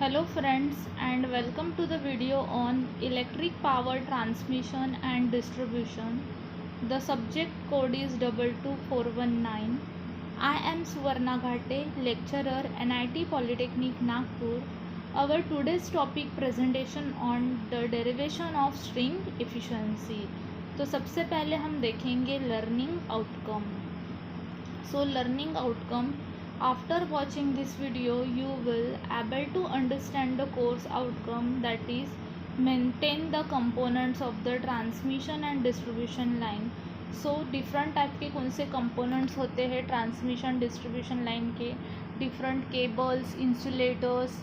Hello friends and welcome to the video on electric power transmission and distribution. The subject code is 22419. I am Suvarna Ghate, lecturer NIT Polytechnic Nagpur. Our today's topic presentation on the derivation of string efficiency. तो सबसे पहले हम देखेंगे learning outcome. So learning outcome, after watching this video you will able to understand the course outcome, that is maintain the components of the transmission and distribution line. So different type के कौन से components होते हैं transmission distribution line के, different cables, insulators,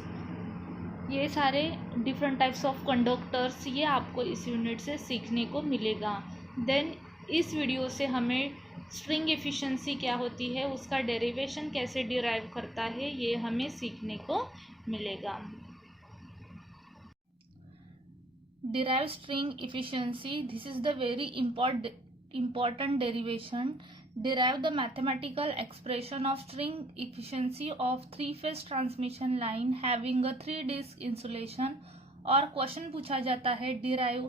ये सारे different types of conductors, ये आपको इस यूनिट से सीखने को मिलेगा. देन इस वीडियो से हमें स्ट्रिंग एफिशिएंसी क्या होती है, उसका डेरिवेशन कैसे डिराइव करता है, ये हमें सीखने को मिलेगा. Derive string efficiency, this is the very important derivation. Derive the mathematical expression of string efficiency of three-phase transmission line having a 3-disc insulation. और क्वेश्चन पूछा जाता है derive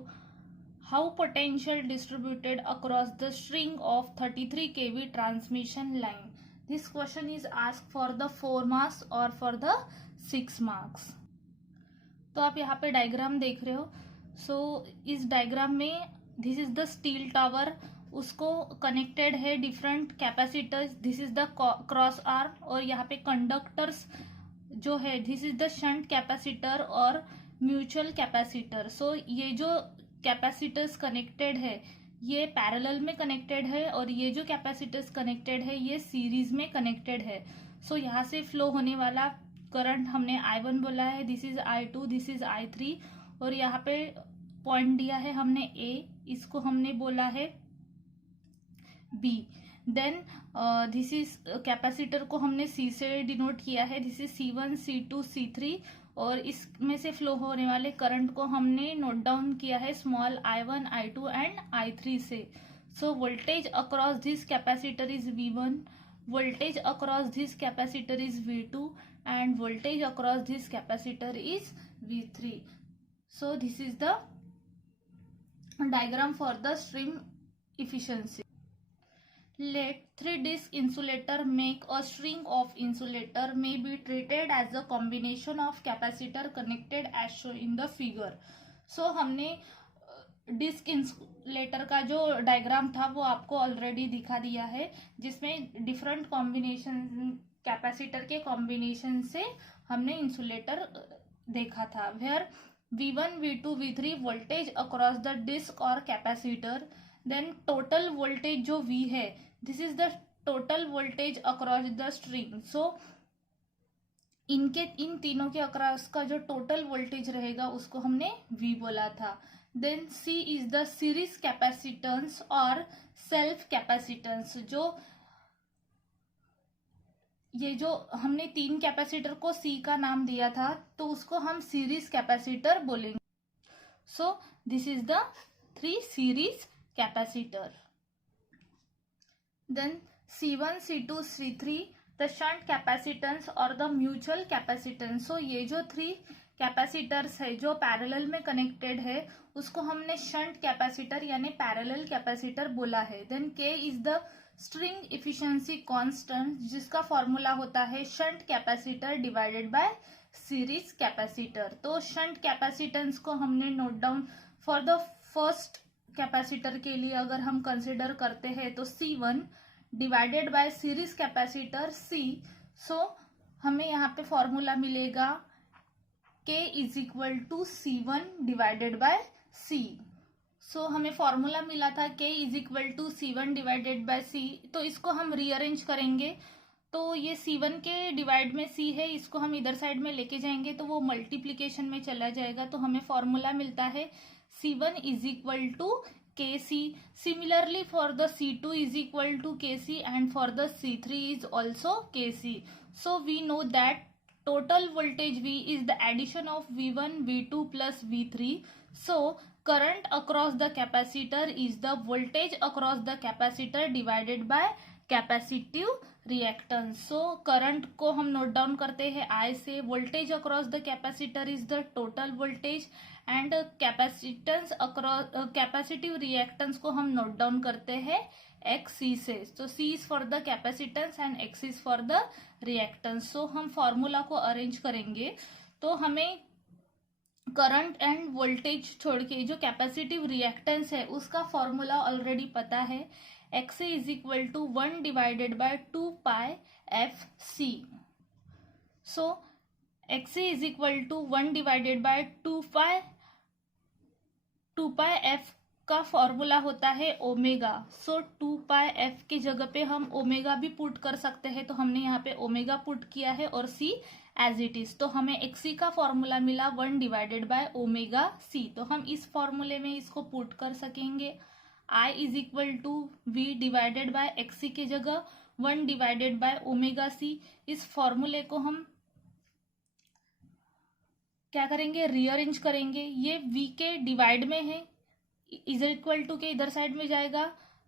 how potential distributed across the string of 33 kV transmission line. This question is asked for the 4 marks or for the 6 marks. तो आप यहाँ पे diagram देख रहे हो. सो इस डायग्राम में this is the steel tower, उसको कनेक्टेड है different capacitors, this is the cross arm, और यहाँ पे कंडक्टर्स जो है this is the shunt capacitor और म्यूचुअल कैपेसिटर. सो ये जो कैपेसिटर्स कनेक्टेड है ये पैरेलल में कनेक्टेड है और ये जो कैपेसिटर्स कनेक्टेड है ये सीरीज में कनेक्टेड है. सो यहाँ से फ्लो होने वाला करंट हमने I1 बोला है, this is I2, this is I3, और यहाँ पे पॉइंट दिया है हमने A, इसको हमने बोला है B. Then this is capacitor को हमने C से डिनोट किया है, this is C1, C2, C3, और इसमें से फ्लो होने वाले करंट को हमने नोट डाउन किया है small I1, I2 and I3 से. So voltage across this capacitor is V1, voltage across this capacitor is V2 and voltage across this capacitor is V3. So this is the diagram for the string efficiency. Let 3-disc insulator make a string of insulator may be treated as a combination of capacitor connected as shown in the figure. So हमने disc insulator का जो diagram था वो आपको already दिखा दिया है, जिसमें डिफरेंट कॉम्बिनेशन कैपेसिटर के कॉम्बिनेशन से हमने इंसुलेटर देखा था. Where V1, V2, V3 voltage across the disc और कैपेसिटर. देन टोटल वोल्टेज जो V है this is the total voltage across the string. So इन तीनों के अक्रॉस का जो टोटल वोल्टेज रहेगा उसको हमने V बोला था. Then C is the series capacitance और सेल्फ कैपेसिटेंस. ये जो हमने 3 कैपेसिटर को C का नाम दिया था तो उसको हम सीरीज कैपेसिटर बोलेंगे. So this is the 3 series capacitor. Then C1, C2, C3 the shunt capacitance और द म्यूचुअल कैपेसिटेंस. सो ये जो 3 कैपेसिटर्स है जो पैरेलल में कनेक्टेड है उसको हमने शंट कैपेसिटर यानी पैरेलल कैपेसिटर बोला है. Then K is the string efficiency constant, जिसका फॉर्मूला होता है shunt capacitor divided by series capacitor. तो शंट कैपेसिटेंस को हमने note down for the first capacitor के लिए अगर हम कंसिडर करते हैं तो C1 divided by series capacitor C. So हमें यहाँ पे फॉर्मूला मिलेगा K is equal to C1 divided by C. So हमें फॉर्मूला मिला था K is equal to C1 divided by C. तो इसको हम रीअरेंज करेंगे तो ये C1 के डिवाइड में C है, इसको हम इधर साइड में लेके जाएंगे तो वो मल्टीप्लीकेशन में चला जाएगा. तो हमें फॉर्मूला मिलता है C1 is equal to Kc. Similarly for the C2 is equal to Kc and for the C3 is also Kc. So we know that total voltage V is the addition of V1, V2 plus V3. So current across the capacitor is the voltage across the capacitor divided by capacitive reactance. So current को हम note down करते हैं I से। Voltage across the capacitor is the total voltage and capacitance across capacitive reactance को हम note down करते हैं XC से। तो C is for the capacitance and X is for the reactance. So हम फॉर्मूला को अरेंज करेंगे तो हमें करंट एंड वोल्टेज छोड़ के जो कैपेसिटिव रिएक्टेंस है उसका फॉर्मूला ऑलरेडी पता है। XC is equal to 1 divided by 2 pi FC। So XC is equal to 1 divided by 2 pi F का फॉर्मूला होता है ओमेगा। सो 2 पाई F की जगह पे हम ओमेगा भी पुट कर सकते हैं, तो हमने यहाँ पे ओमेगा पुट किया है और C एज इट इज। तो हमें XC का फॉर्मूला मिला 1 डिवाइडेड बाय ओमेगा C। तो हम इस फॉर्मूले में इसको पुट कर सकेंगे। I is equal to V divided by XC की जगह 1 डिवाइडेड बाय ओमेगा C। इस फॉर्मूले को हम क्या करेंगे, रीअरेंज करेंगे। ये V के डिवाइड में है, इज इक्वल टू के इधर साइड में जाएगा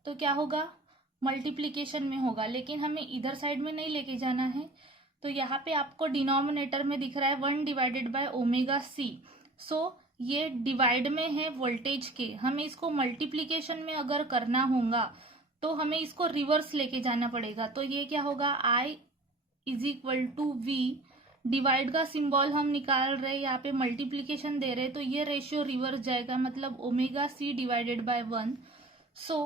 तो क्या होगा, मल्टीप्लीकेशन में होगा, लेकिन हमें इधर साइड में नहीं लेके जाना है। तो यहाँ पे आपको डिनोमिनेटर में दिख रहा है 1 डिवाइडेड बाय ओमेगा C। सो ये डिवाइड में है वोल्टेज के, हमें इसको मल्टीप्लीकेशन में अगर करना होगा तो हमें इसको रिवर्स लेके जाना पड़ेगा। तो ये क्या होगा, I is equal to V, divide का सिंबल हम निकाल रहे हैं, यहाँ पे मल्टीप्लीकेशन दे रहे हैं, तो ये रेशियो रिवर्स जाएगा, मतलब omega C divided by 1। So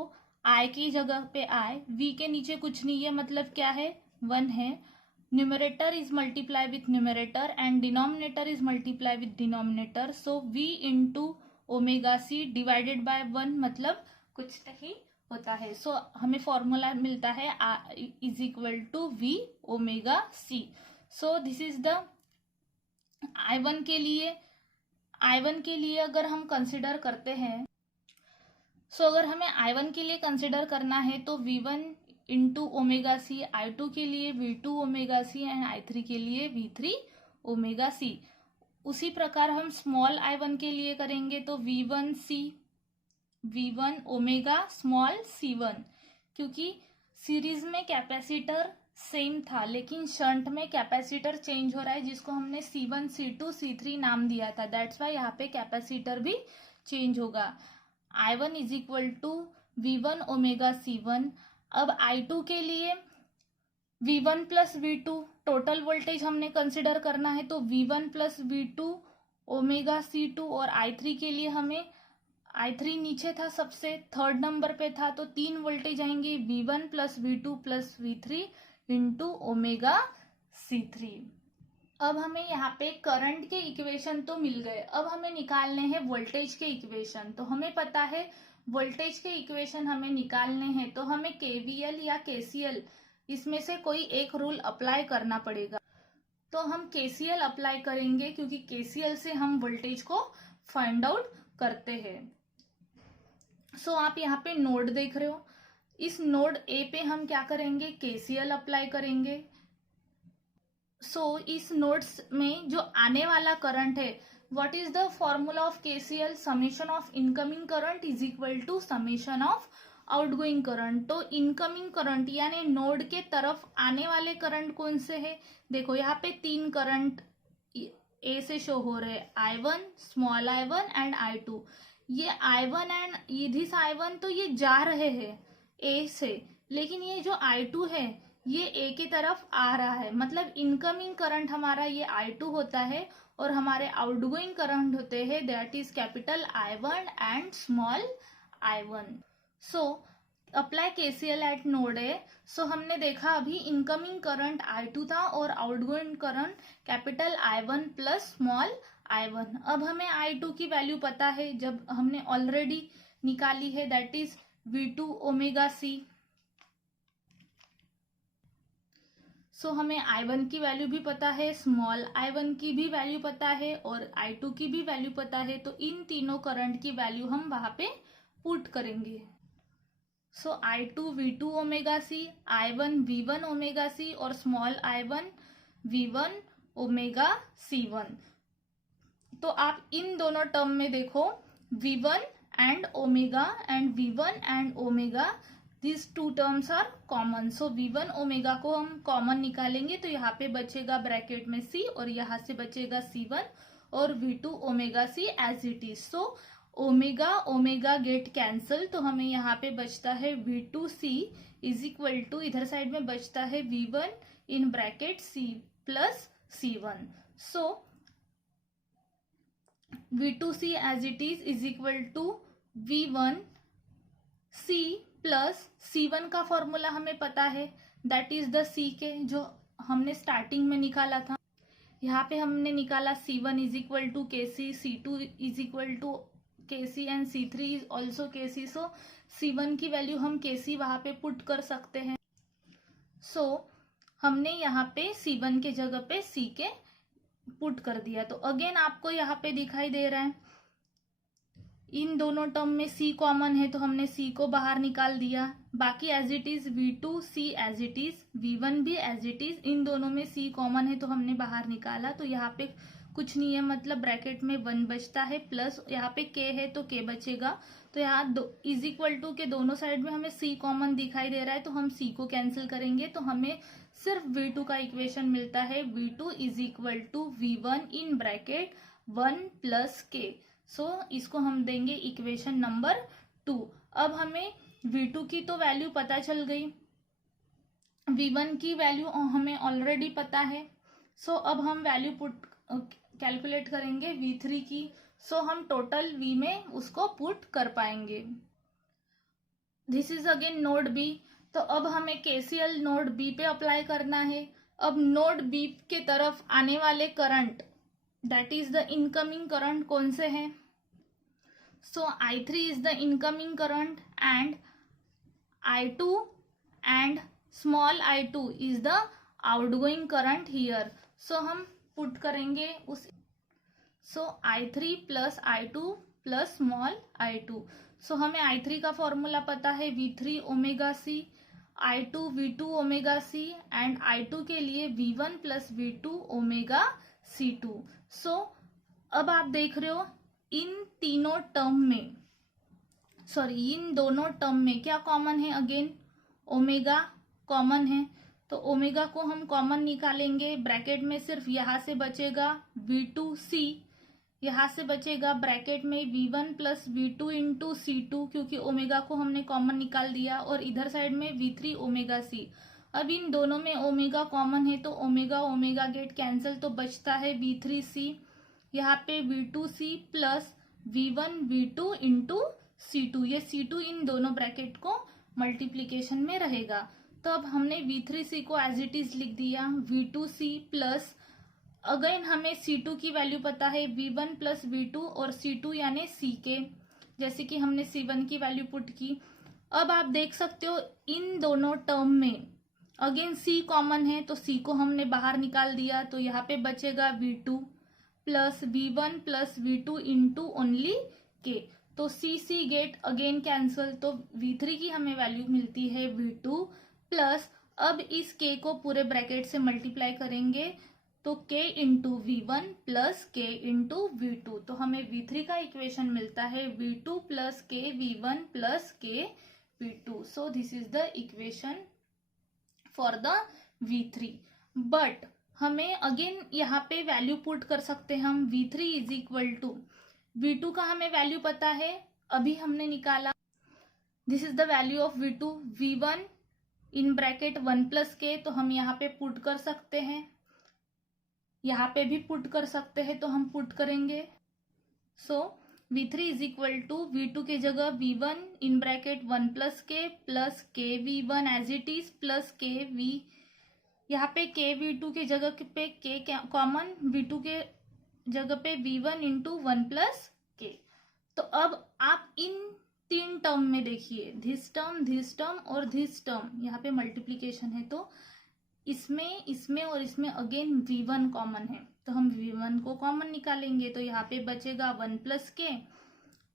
I की जगह पे I, V के नीचे कुछ नहीं है, मतलब क्या है, 1 है। Numerator is multiply with numerator and denominator is multiply with denominator. So V into omega C divided by 1 मतलब कुछ नहीं होता है। सो हमें फॉर्मूला मिलता है I is equal to V omega C। So this is the I1 के लिए अगर हम कंसिडर करते हैं, सो अगर हमें I1 के लिए कंसिडर करना है तो V1 into omega C, I2 के लिए V2 omega C and I3 के लिए V3 ओमेगा C। उसी प्रकार हम स्मॉल I1 के लिए करेंगे तो V1 ओमेगा स्मॉल C1, क्योंकि सीरीज में कैपेसिटर सेम था लेकिन शंट में कैपेसिटर चेंज हो रहा है, जिसको हमने C1 C2 C3 नाम दिया था, दैट्स वाई यहाँ पे कैपेसिटर भी चेंज होगा। I1 is equal to V1 omega C1। अब I2 के लिए V1 plus V2 total voltage हमने कंसिडर करना है, तो V1 plus V2 omega C2। और I3 के लिए हमें, I3 नीचे था, सबसे थर्ड नंबर पे था, तो 3 वोल्टेज आएंगे, V1 plus V2 plus V3 into omega C3। अब हमें यहाँ पे करंट के इक्वेशन तो मिल गए, अब हमें निकालने हैं वोल्टेज के इक्वेशन। तो हमें पता है वोल्टेज के इक्वेशन हमें निकालने हैं, तो हमें KVL या KCL इसमें से कोई एक रूल अप्लाई करना पड़ेगा। तो हम KCL अप्लाई करेंगे, क्योंकि KCL से हम वोल्टेज को फाइंड आउट करते हैं। सो आप यहाँ पे नोड देख रहे हो, इस नोड A पे हम क्या करेंगे, KCL अप्लाई करेंगे। सो इस नोड्स में जो आने वाला करंट है, what is the formula of KCL, summation of incoming current is equal to summation of outgoing current. तो इनकमिंग करंट यानी नोड के तरफ आने वाले करंट कौन से है, देखो यहाँ पे 3 करंट A से शो हो रहे हैं, I1, small I1 and I2। ये I1 एंड दिस I1 तो ये जा रहे हैं A से, लेकिन ये जो I2 है ये A की तरफ आ रहा है, मतलब इनकमिंग करंट हमारा ये I2 होता है और हमारे आउटगोइंग करंट होते हैं that is capital I1 and small I1। So apply KCL eight node A। सो हमने देखा अभी इनकमिंग करंट I2 था और outgoing current capital I1 plus small I1। अब हमें I2 की वैल्यू पता है, जब हमने ऑलरेडी निकाली है, that is V2 omega C। So हमें I1 की वैल्यू भी पता है, स्मॉल I1 की भी वैल्यू पता है और I2 की भी वैल्यू पता है, तो इन तीनों करंट की वैल्यू हम वहां पे पुट करेंगे। सो I2 V2 omega C, I1 V1 omega C और small I1 V1 omega C1। तो आप इन दोनों टर्म में देखो V1 and omega and V1 and omega, these two terms are common. So v1 omega को हम कॉमन निकालेंगे तो यहाँ पे बचेगा ब्रैकेट में c और यहाँ से बचेगा c1 और v2 omega c as it is. So omega omega get cancel तो हमें यहाँ पे बचता है v2c इज इक्वल टू इधर साइड में बचता है v1 in bracket c plus c1. So v2c as it is equal to v1c plus c1 का फॉर्मूला हमें पता है, दैट इज द c के जो हमने स्टार्टिंग में निकाला था. यहाँ पे हमने निकाला c1 is equal to kc, c2 is equal to kc and c3 is also kc. So c1 की वैल्यू हम kc वहां पे पुट कर सकते हैं. सो हमने यहाँ पे c1 के जगह पे c के पुट कर दिया. तो अगेन आपको यहाँ पे दिखाई दे रहा है इन दोनों टर्म में c कॉमन है तो हमने c को बाहर निकाल दिया. बाकी as it is v2c as it is, v1 भी एज इट इज, इन दोनों में c कॉमन है तो हमने बाहर निकाला. तो यहाँ पे कुछ नहीं है, मतलब ब्रैकेट में 1 बचता है प्लस यहाँ पे k है तो k बचेगा. तो यहाँ इज इक्वल टू के दोनों साइड में हमें c कॉमन दिखाई दे रहा है तो हम c को कैंसिल करेंगे तो हमें सिर्फ v2 का इक्वेशन मिलता है. v2 is equal to v1 in bracket 1 plus k. So इसको हम देंगे इक्वेशन नंबर 2. अब हमें v2 की तो वैल्यू पता चल गई, v1 की वैल्यू हमें ऑलरेडी पता है. सो अब हम वैल्यू पुट कैलकुलेट करेंगे v3 की. सो हम टोटल v में उसको पुट कर पाएंगे. This is again node b. तो अब हमें KCL नोड b पे अप्लाई करना है. अब नोड b के तरफ आने वाले current that is the incoming current कौन से हैं? So I3 is the incoming current and I2 and small I2 is the outgoing current here. So हम पुट करेंगे उस. So I3 plus I2 plus small I2. So हमें I3 का formula पता है v3 omega c, I2 v2 omega c and I2 के लिए v1 plus v2 omega c2. सो अब आप देख रहे हो इन तीनों टर्म में, सॉरी इन दोनों टर्म में क्या कॉमन है? अगेन ओमेगा कॉमन है तो ओमेगा को हम कॉमन निकालेंगे. ब्रैकेट में सिर्फ यहाँ से बचेगा v2c, यहाँ से बचेगा ब्रैकेट में v1 plus v2 into c2 क्योंकि ओमेगा को हमने कॉमन निकाल दिया, और इधर साइड में v3 ओमेगा c. अब इन दोनों में ओमेगा कॉमन है तो ओमेगा ओमेगा गेट कैंसिल तो बचता है v3c. यहाँ पे v2c plus v1 v2 into c2, ये c2 इन दोनों ब्रैकेट को मल्टीप्लीकेशन में रहेगा. तो अब हमने v3c को एज इट इज लिख दिया v2c प्लस अगेन हमें c2 की वैल्यू पता है v1 प्लस v2 और c2 यानी c के, जैसे कि हमने c1 की वैल्यू पुट की. अब आप देख सकते हो इन दोनों टर्म में अगेन c कॉमन है तो c को हमने बाहर निकाल दिया. तो यहाँ पे बचेगा v2 plus v1 plus v2 into only k. तो c गेट अगेन कैंसल तो v3 की हमें वैल्यू मिलती है v2 प्लस, अब इस k को पूरे ब्रैकेट से मल्टीप्लाई करेंगे तो k into v1 plus k into v2. तो हमें v3 का इक्वेशन मिलता है v2 plus k v1 plus k v2. So this is the equation for the v3. But हमें अगेन यहाँ पे वैल्यू पुट कर सकते हैं हम v3 is equal to v2 का हमें वैल्यू पता है, अभी हमने निकाला. This is the value of v2, v1 in bracket 1 plus k. तो हम यहाँ पे पुट कर सकते हैं, यहाँ पे भी पुट कर सकते हैं तो हम पुट करेंगे. सो v3 is equal to v2 के जगह v1 in bracket 1 plus k v1 as it is plus k v, यहाँ पे k v2 के जगह पे k कॉमन, v2 के जगह पे v1 इंटू 1 प्लस k. तो अब आप इन तीन टर्म में देखिए दिस टर्म और दिस टर्म, यहाँ पे मल्टीप्लीकेशन है तो इसमें और इसमें अगेन v1 कॉमन है तो हम v1 को कॉमन निकालेंगे. तो यहाँ पे बचेगा 1 प्लस k,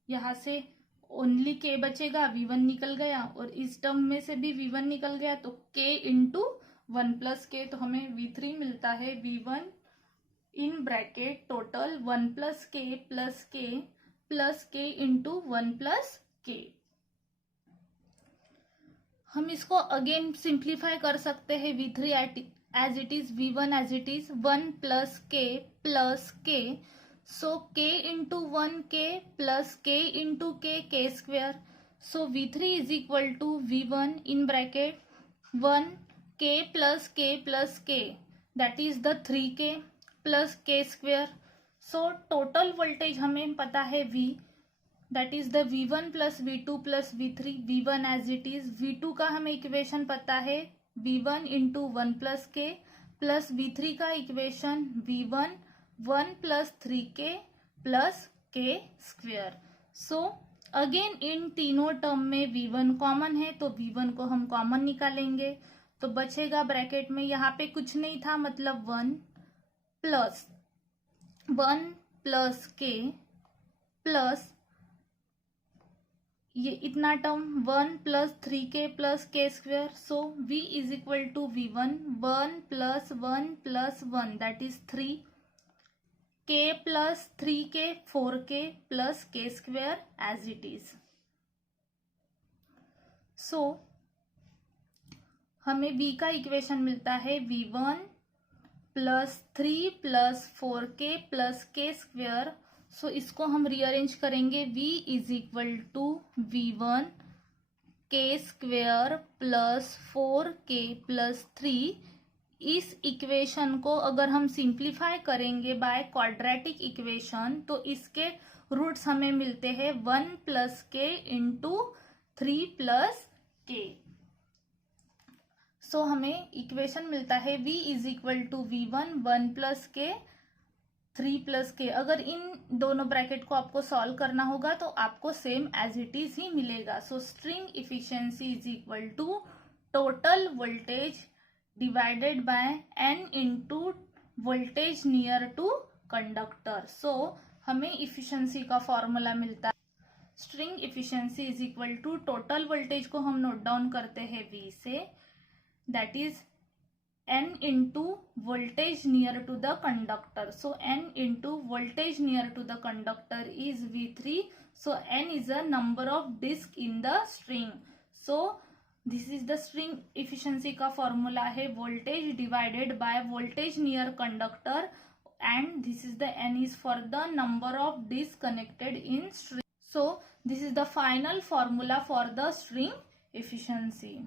यहाँ से ओनली k बचेगा, v1 निकल गया और इस टर्म में से भी v1 निकल गया तो k इंटू 1 प्लस k. तो हमें v3 मिलता है v1 in bracket total 1 plus k into 1 plus k. हम इसको अगेन सिंप्लीफाई कर सकते हैं V3 as it is, V1 as it is 1 plus K so k into 1k plus k into k square. So V3 is equal to V1 in bracket 1k plus k that is the 3k plus k square. So total voltage हमें पता है V, that is the V1 plus V2 plus V3. V1 as it is, V2 का हमें equation पता है V1 into 1 plus के plus V3 का equation V1 1 plus 3k plus k square. So again in तीनों टर्म में V1 common है तो V1 को हम कॉमन निकालेंगे तो बचेगा ब्रैकेट में, यहाँ पे कुछ नहीं था मतलब 1 प्लस k प्लस ये इतना term 1 plus 3k plus k square. So V is equal to V1 1 plus 1 that is 3 k plus 3k 4k plus k square as it is. So हमें V का इक्वेशन मिलता है V1 plus 3 plus 4k plus k square. So इसको हम rearrange करेंगे. V is equal to V1 k square plus 4k plus 3. इस equation को अगर हम सिंप्लीफाई करेंगे बाय क्वाड्रेटिक इक्वेशन तो इसके रूट्स हमें मिलते हैं 1 plus k into 3 plus k. So हमें इक्वेशन मिलता है V is equal to V1 1 plus k 3 plus K. अगर इन दोनों ब्रैकेट को आपको सॉल्व करना होगा तो आपको सेम एज इट इज ही मिलेगा. So string efficiency is equal to total voltage divided by n into voltage near to conductor. So हमें इफिशियंसी का फॉर्मूला मिलता है. String efficiency is equal to total voltage को हम नोट डाउन करते हैं V से, that is n into voltage near to the conductor. So n into voltage near to the conductor is V3. So n is a number of disc in the string. So this is the string efficiency का formula है voltage divided by voltage near conductor, and this is the n is for the number of discs connected in string. So this is the final formula for the string efficiency.